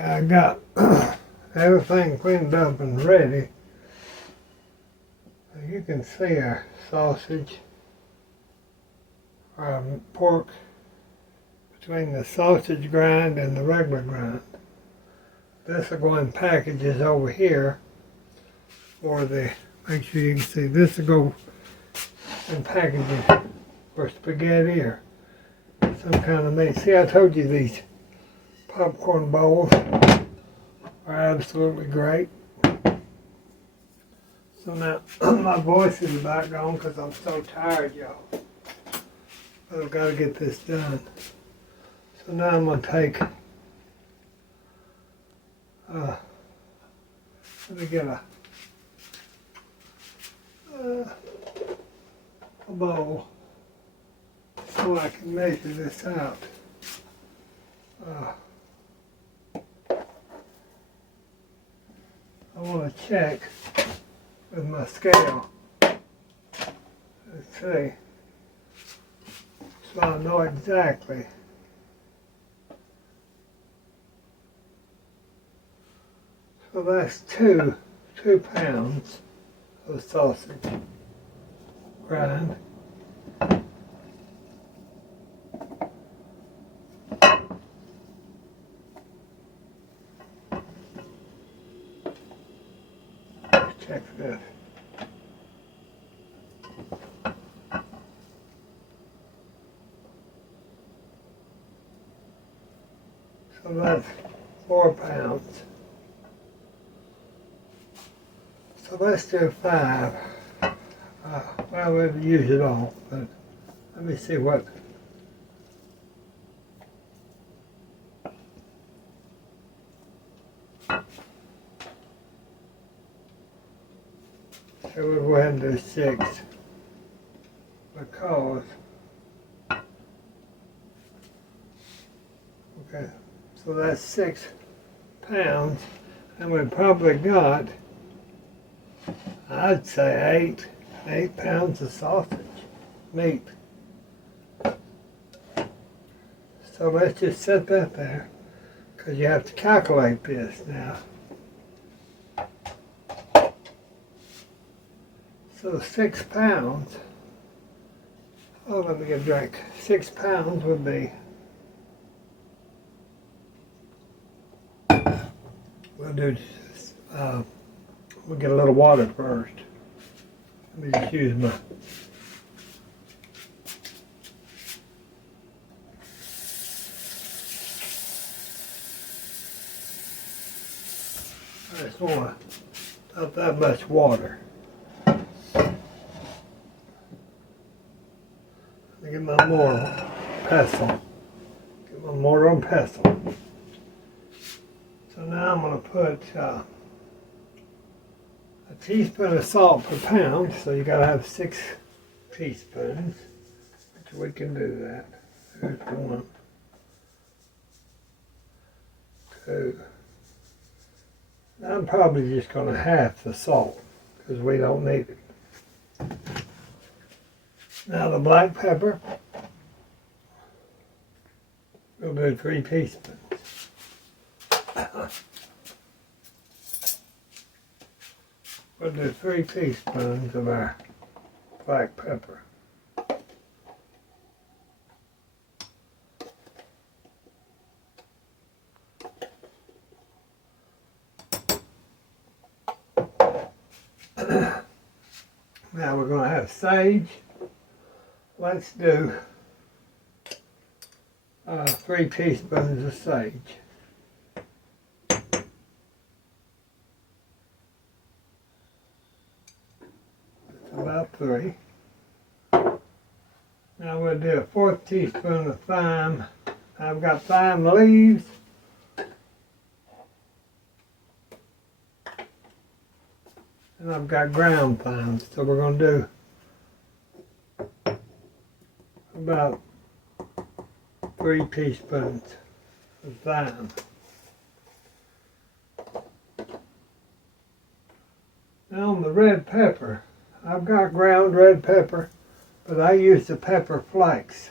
I got everything cleaned up and ready. You can see our sausage, our pork between the sausage grind and the regular grind. This will go in packages over here for make sure you can see, this will go in packages for spaghetti or some kind of meat. See, I told you these popcorn bowls are absolutely great. So now my voice is about gone because I'm so tired, y'all. But I've got to get this done. So now I'm going to take, let me get a bowl so I can measure this out. I want to check with my scale. Let's see. So I know exactly. So that's two pounds of sausage grind. Check this. So that's 4 pounds. So let's do 5. Well, we'll use it all, but let me see what. So we'll go ahead and do 6 because, okay, so that's 6 pounds, and we probably got, I'd say 8 pounds of sausage meat. So let's just set that there because you have to calculate this now. So 6 pounds, oh, let me get a drink. 6 pounds would be, we'll get a little water first. Let me just use my, I just want not that much water. Let me get my mortar pestle. Get my mortar and pestle. So now I'm going to put a teaspoon of salt per pound. So you got to have 6 teaspoons, which we can do that. There's 1, 2. Now I'm probably just going to half the salt because we don't need it. Now the black pepper, we'll do 3 teaspoons. We'll do 3 teaspoons of our black pepper. Now we're going to have sage. Let's do 3 teaspoons of sage. About 3. Now we'll do a 1/4 teaspoon of thyme. I've got thyme leaves. And I've got ground thyme, so we're going to do about 3 teaspoons of thyme. Now on the red pepper, I've got ground red pepper, but I use the pepper flakes.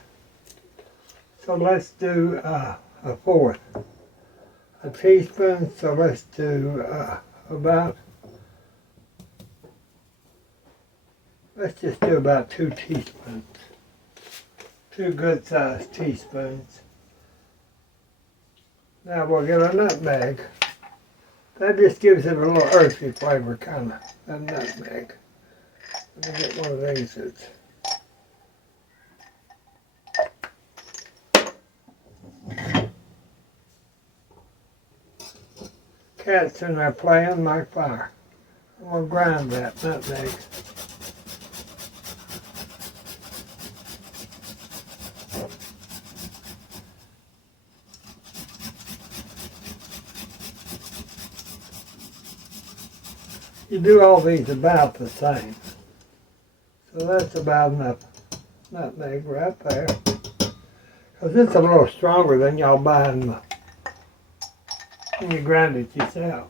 So let's do a 1/4. a teaspoon, so let's do let's just do about 2 teaspoons. 2 good sized teaspoons. Now we'll get a nutmeg. That just gives it a little earthy flavor, kind of, a nutmeg. Let me get one of these. Cat's in there playing like fire. I'm going to grind that nutmeg. You do all these about the same. So that's about enough nutmeg right there. Because it's a little stronger than y'all buy when you grind it yourself.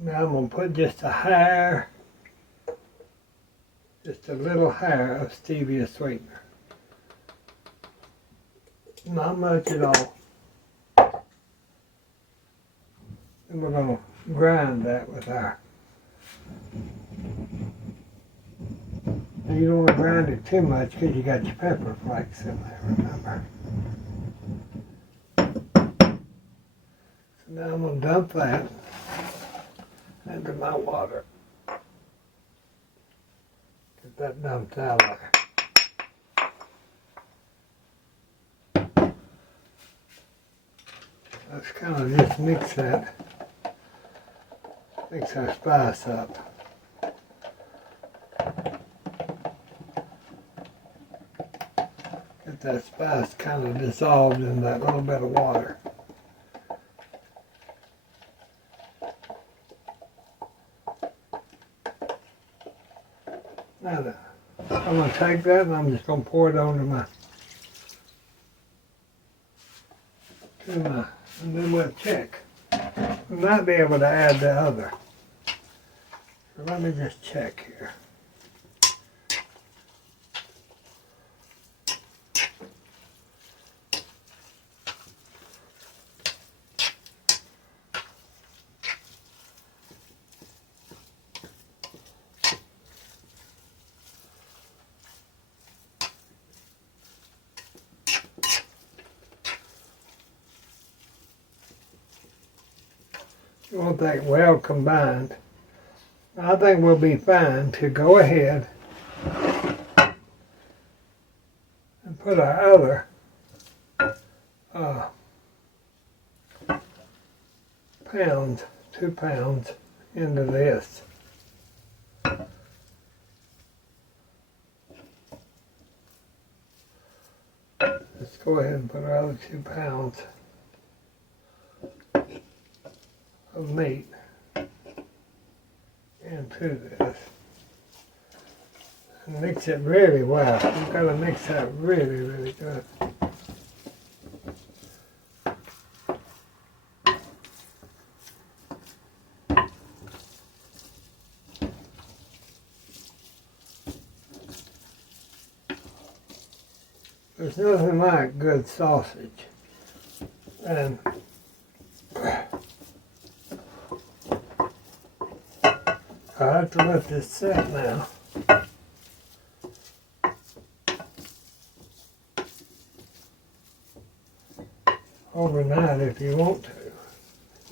Now I'm going to put just a little hair of stevia sweetener. Not much at all. And we're going to grind that with our. Now you don't want to grind it too much because you got your pepper flakes in there, remember. So now I'm going to dump that into my water. Get that dumped out of there. Let's kind of just mix our spice up. Get that spice kind of dissolved in that little bit of water. Now I'm going to take that and I'm just going to pour it onto and then we'll check. We might be able to add the other. So let me just check here. You want that well combined. I think we'll be fine to go ahead and put our other pounds, 2 pounds into this. Let's go ahead and put our other 2 pounds of meat into this. And mix it really well. You've got to mix that really, really good. There's nothing like good sausage. And I have to let this set now. Overnight if you want to.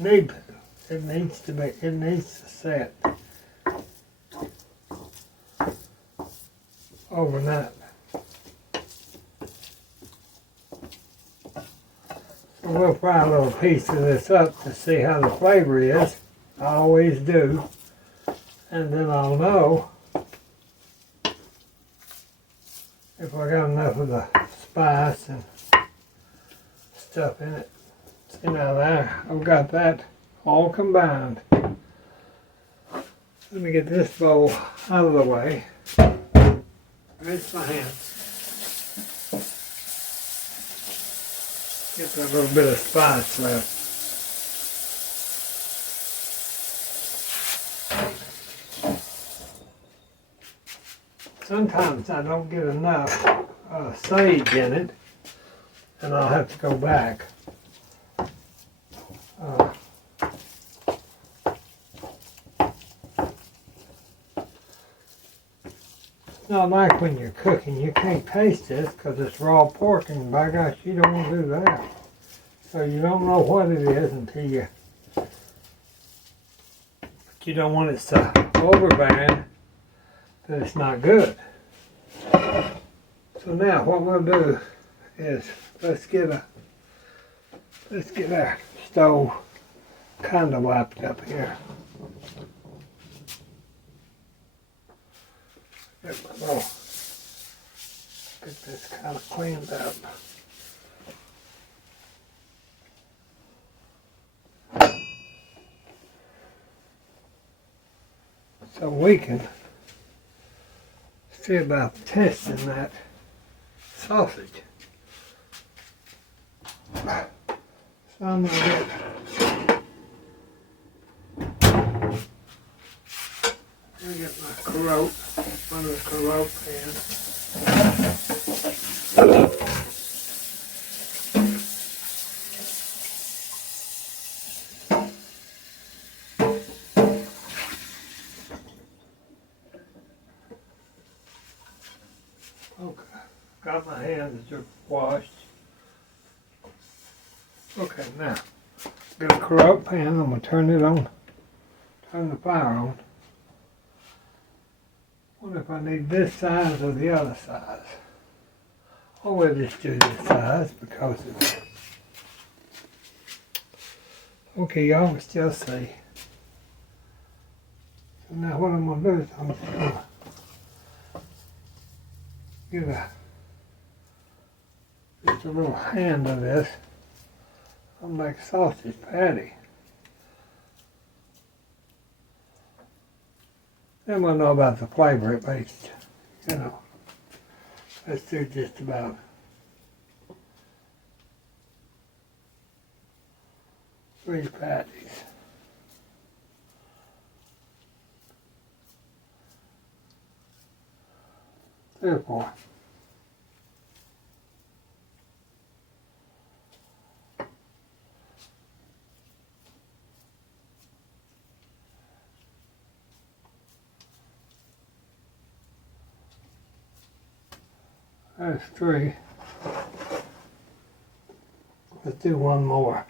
Need to. It needs to set overnight. So we'll fry a little piece of this up to see how the flavor is. I always do. And then I'll know if I got enough of the spice and stuff in it. See now there, I've got that all combined. Let me get this bowl out of the way. Rinse my hands. Get that little bit of spice left. Sometimes I don't get enough sage in it, and I'll have to go back. Uh, it's not like when you're cooking, you can't taste this because it's raw pork, and by gosh, you don't want to do that. So you don't know what it is until you don't want it so over bad that it's not good. So now what we'll do is let's get our stove kind of wiped up here. Get this kind of cleaned up. So we can see about testing that sausage. So I'm going to get my carotte, one of the carotte pans. Okay, got my hands washed. Okay, now, got a carotte pan, I'm going to turn it on, turn the fire on. Wonder if I need this size or the other size. Or we'll just do this size because it's... Okay, y'all can still see. So now what I'm going to do is I'm just going to get just a little hand of this. I'll make a sausage patty. Then we'll know about the flavor it makes, you know. Let's do just about 3 patties. Three or 4. That's 3. Let's do one more.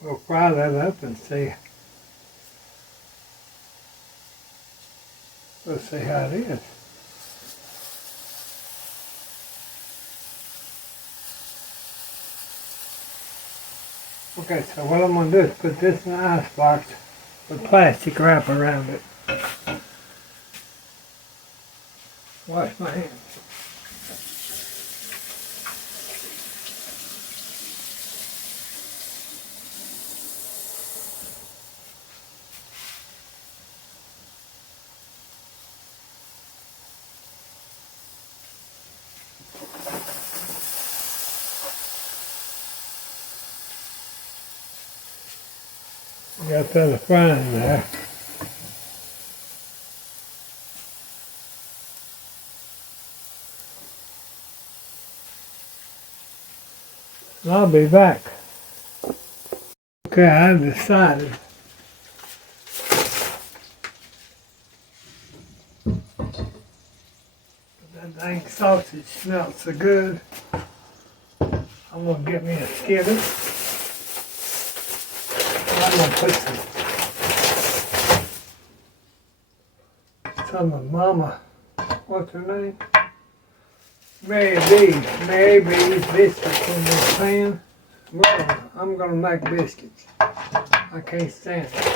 We'll fry that up and see. We'll see how it is. Okay, so what I'm going to do is put this in the ice box with plastic wrap around it. Wash my hands. Got that frying there. And I'll be back. Okay, I've decided that dang sausage smells so good. I'm going to get me a skillet. I'm going to put some of Mama, what's her name? Mary B's biscuits in this pan. I'm going to make biscuits. I can't stand it.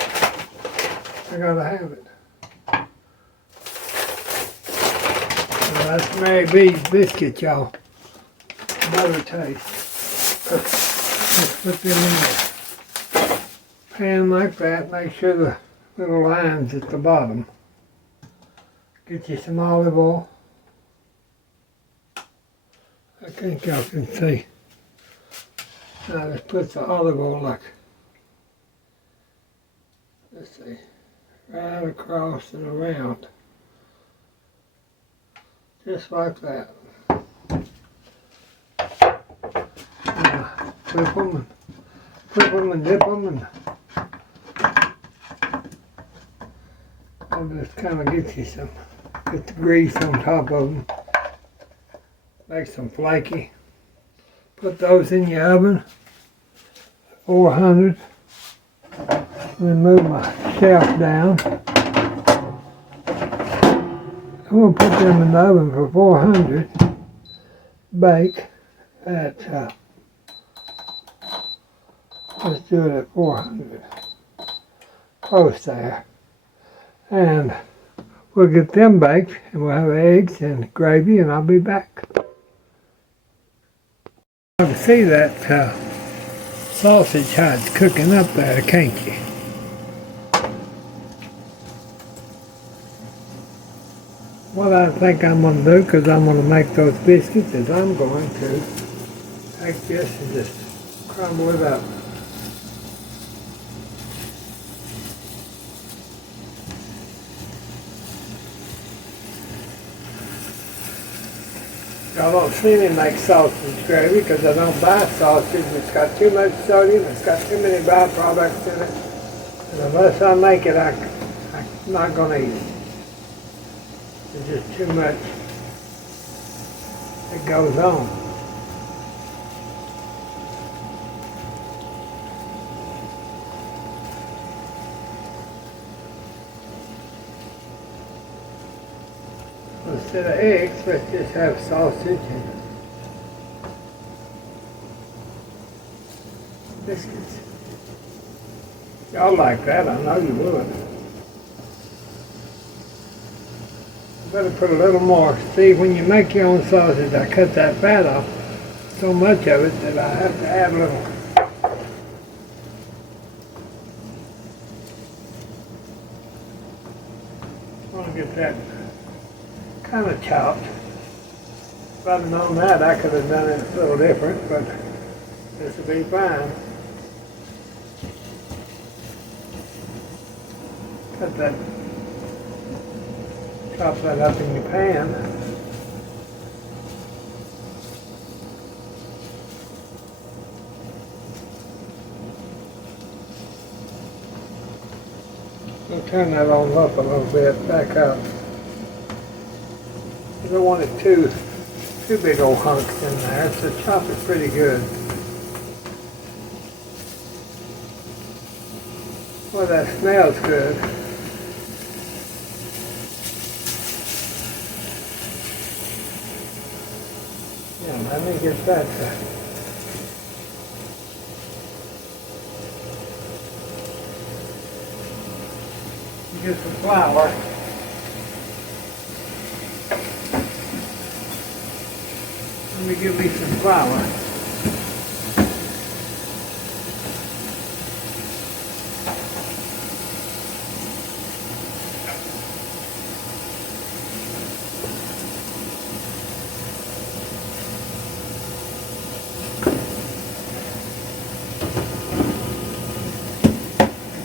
I got to have it. So that's Mary B's biscuit, y'all. Butter taste. Let's put them in the pan like that. Make sure the little lines at the bottom. Get you some olive oil. I think y'all can see. Now let's put the olive oil like, let's see, right across and around. Just like that. flip them and flip them and dip them, and I'll just kind of get the grease on top of them, make them flaky. Put those in your oven, 400. Then move my shelf down. I'm going to put them in the oven for 400. Bake at, let's do it at 400. Close there. And we'll get them baked, and we'll have eggs and gravy, and I'll be back. You can see that sausage how it's cooking up there, can't you? What I think I'm going to do, because I'm going to make those biscuits, is I'm going to take this and just crumble it up. Y'all don't see me make sausage gravy because I don't buy sausage. It's got too much sodium, it's got too many byproducts in it. And unless I make it, I'm not going to eat it. There's just too much that goes on. Instead of eggs, let's just have sausage and biscuits. Y'all like that, I know you would. Better put a little more. See, when you make your own sausage, I cut that fat off so much of it that I have to add a little. I want to get that kind of chopped. If I'd have known that, I could have done it a little different, but this will be fine. Cut that. Chop that up in your pan. We'll turn that on up a little bit, back up. You don't want it too big old hunks in there, so chop it pretty good. Well, that smells good. Let me get that. Get some flour. Let me give me some flour.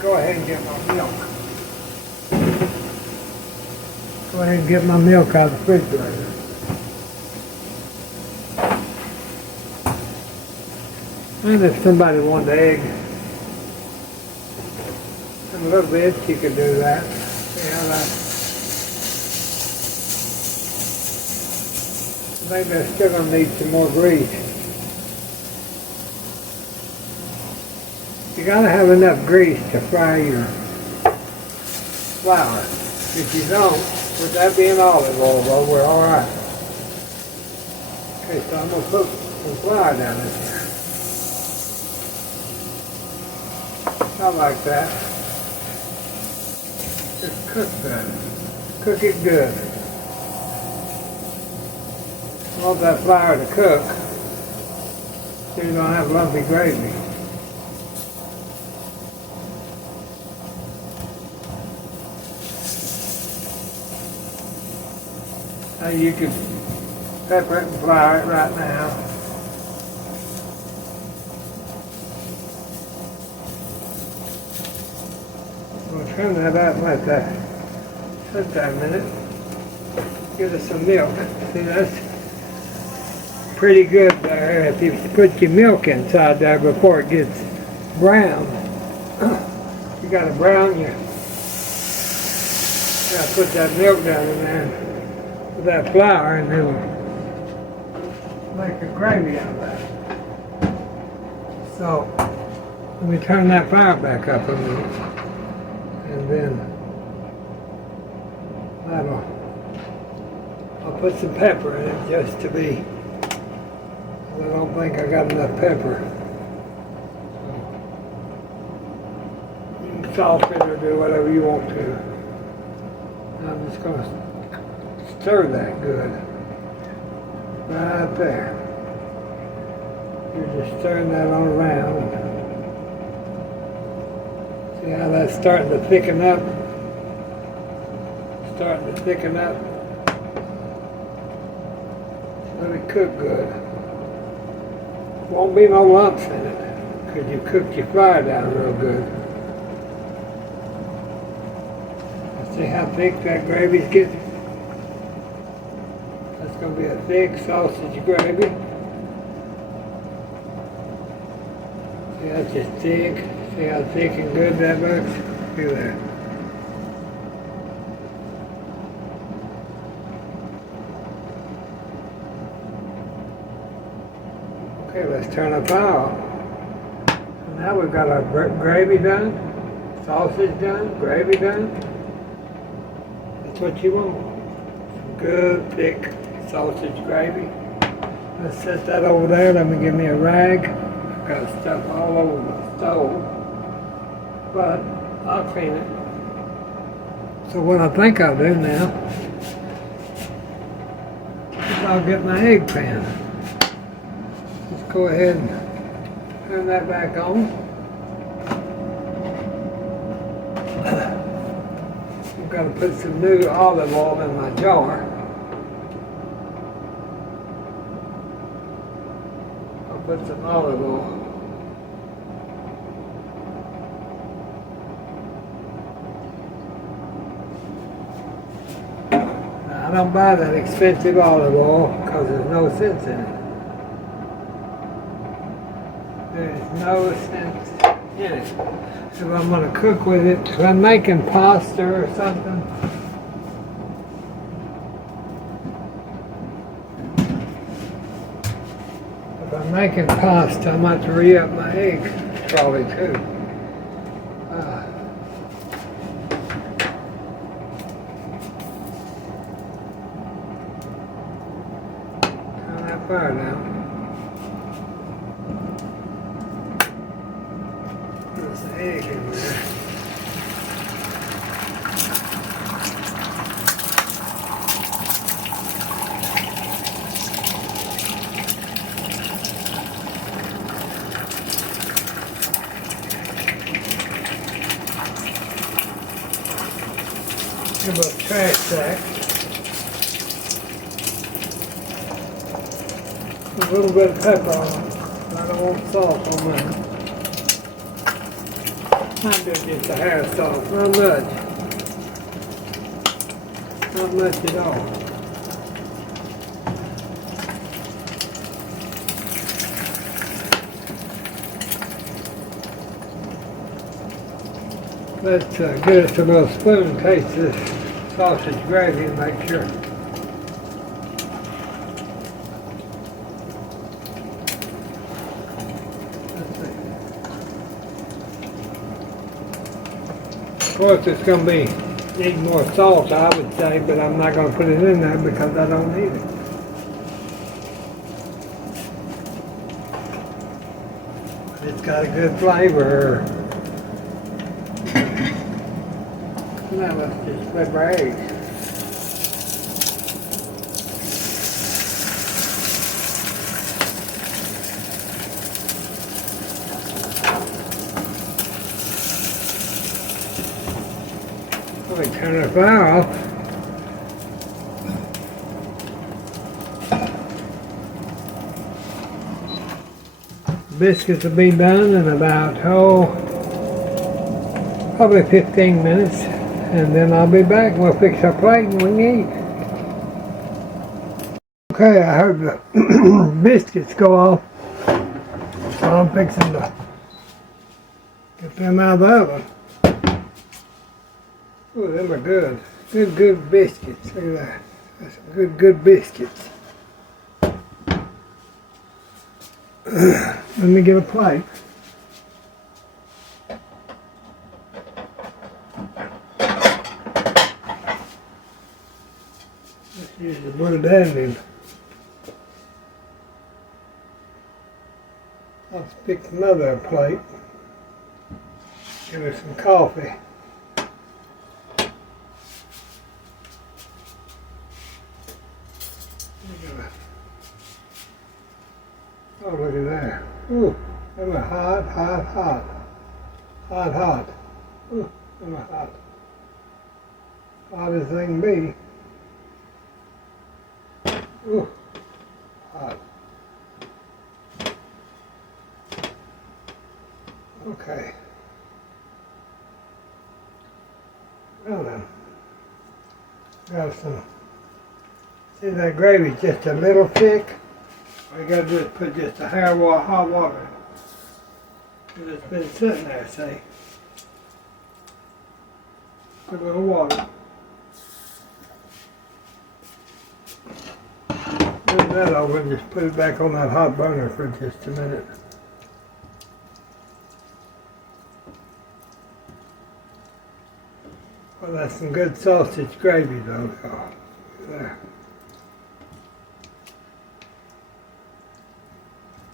Go ahead and get my milk. Go ahead and get my milk out of the refrigerator. And if somebody wanted egg in a little bit, you could do that. See how that? Maybe I'm still going to need some more grease. You gotta have enough grease to fry your flour. If you don't, with that being olive oil, well, we're all right. Okay, so I'm gonna put some flour down in here. Not like that. Just cook that. Cook it good. I want that flour to cook so you don't have lumpy gravy. Now you can pepper it and flour it right now. We'll turn that out and let that sit there a minute. Give it some milk. See, pretty good there if you put your milk inside there before it gets brown. You gotta brown your, gotta put that milk down in there with that flour, and it'll make a gravy out of that. So let me turn that fire back up a minute, and then I'll put some pepper in it just to be. I don't think I got enough pepper. You can salt it or do whatever you want to. I'm just going to stir that good. Right there. You're just stirring that on around. See how that's starting to thicken up? Starting to thicken up. Let it cook good. Won't be no lumps in it because you cooked your fire down real good. See how thick that gravy's getting? That's going to be a thick sausage gravy. See how it's just thick? See how thick and good that looks? Look at that. Okay, let's turn the fire off. So now we've got our gravy done, sausage done, gravy done. That's what you want. Some good, thick sausage gravy. Let's set that over there. Let me give me a rag. I've got stuff all over my stove, but I'll clean it. So what I think I'll do now is I'll get my egg pan. Just go ahead and turn that back on. I'm going to put some new olive oil in my jar. I'll put some olive oil. Now, I don't buy that expensive olive oil because there's no sense in it. There's no sense in it. If I'm going to cook with it, if I'm making pasta or something, if I'm making pasta, I might re-up my eggs probably too. Turn that fire down. There's an egg in there. Give a trash sack. A little bit of pepper on it. I don't want salt on mine. Might do just a hair of salt, not much. Not much at all. Let's get us a little spoon and taste this sausage gravy and make sure. Of course, it's going to need more salt, I would say, but I'm not going to put it in there because I don't need it. It's got a good flavor. Now let's just flip our eggs. Let me turn the fire off. Biscuits will be done in about, probably 15 minutes. And then I'll be back and we'll fix our plate and we can eat. Okay, I heard the biscuits go off, so I'm fixing to get them out of the oven. Ooh, them are good. Good biscuits. Look at that. That's some good biscuits. Let me get a plate. Let's use the blue dandy. I'll pick another plate. Give her some coffee. Oh, look at that. Ooh, them are hot. Hot. Ooh, them are hot. Hot as they can be. Ooh, hot. Okay. Well then, got some. See, that gravy's just a little thick. All you gotta do is put just a hair of hot water. And it's been sitting there, see? Put a little water. Move that over and just put it back on that hot burner for just a minute. Well, that's some good sausage gravy though. Oh, there.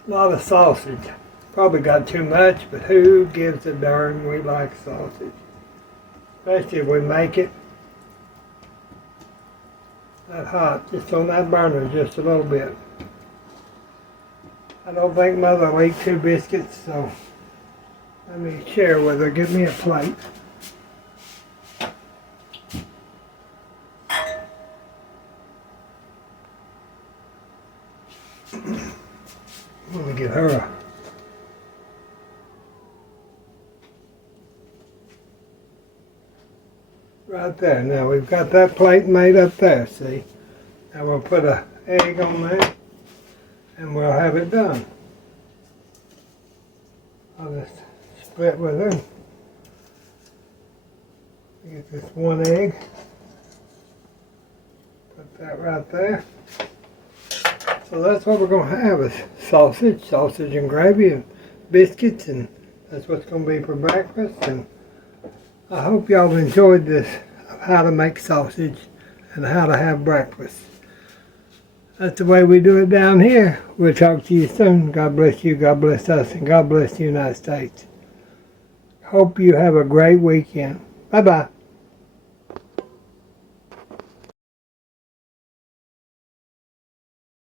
A lot of sausage. Probably got too much, but who gives a darn? We like sausage. Especially if we make it that hot, just on that burner just a little bit. I don't think Mother will eat 2 biscuits, so let me share with her. Give me a plate. Let me get her a right there. Now we've got that plate made up there, see? Now we'll put an egg on there and we'll have it done. I'll just split with her. Get this one egg. Put that right there. So that's what we're going to have is sausage and gravy and biscuits, and that's what's going to be for breakfast. And I hope y'all enjoyed this of how to make sausage and how to have breakfast. That's the way we do it down here. We'll talk to you soon. God bless you, God bless us, and God bless the United States. Hope you have a great weekend. Bye-bye.